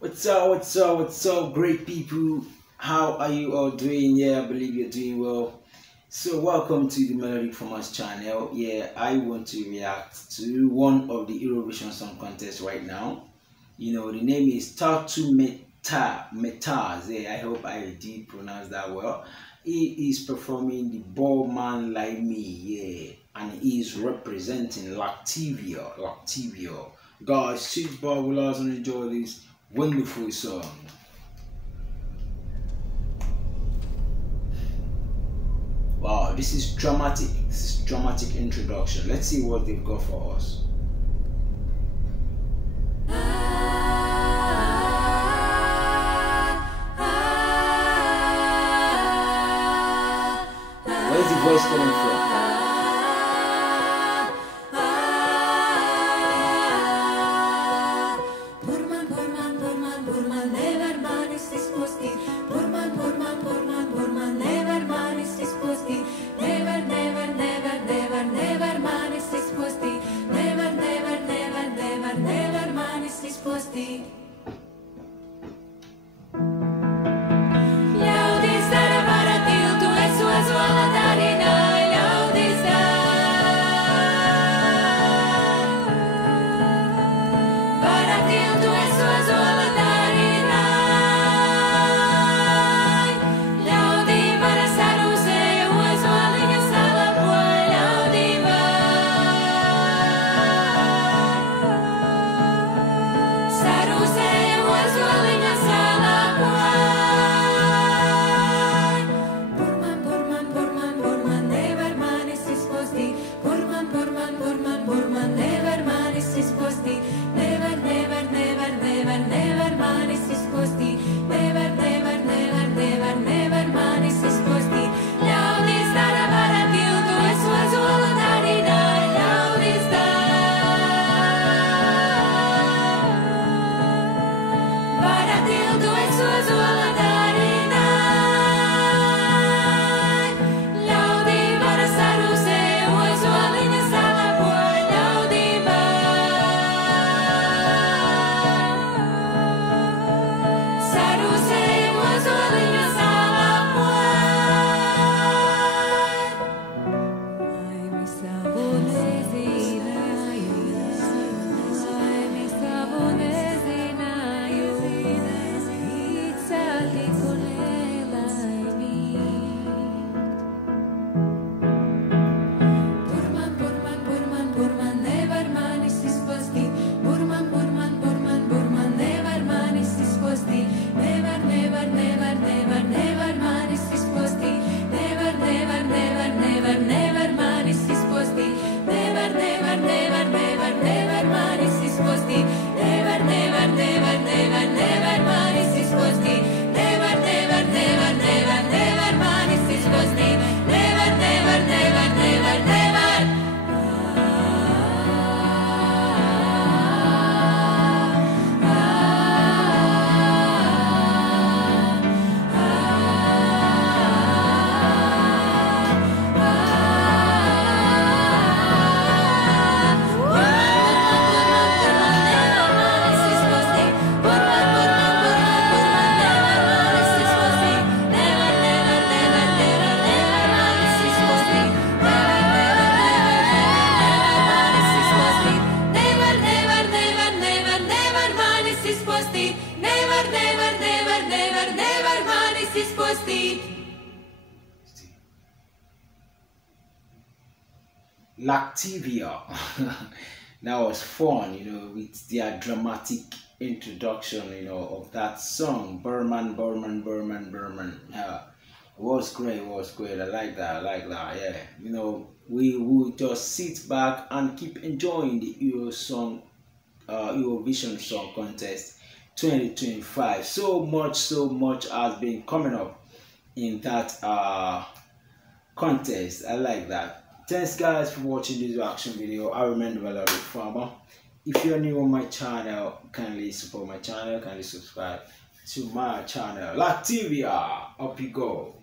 What's up, what's up, great people? How are you all doing? Yeah, I believe you're doing well. So, welcome to the Melodic Formats channel. Yeah, I want to react to one of the Eurovision Song Contest right now. The name is Tatu Metaz. Yeah, I hope I did pronounce that well. He is performing the Ball Man Like Me, yeah, and he is representing Lactivia. Lactivia. Guys, sit back, relax, and enjoy this wonderful song. Wow, this is dramatic. This is dramatic introduction. Let's see what they've got for us. Where's the voice coming from? Lactivia. That was fun, with their dramatic introduction, of that song, Burman, Burman, Burman, Burman. Yeah, it was great, it was great. I like that, yeah. We will just sit back and keep enjoying the Eurovision Song Contest 2025. So much has been coming up in that contest. I like that. Thanks guys for watching this reaction video. I remain the Melodic Farmer. If you're new on my channel, kindly support my channel, kindly subscribe to my channel. Lactivia, up you go.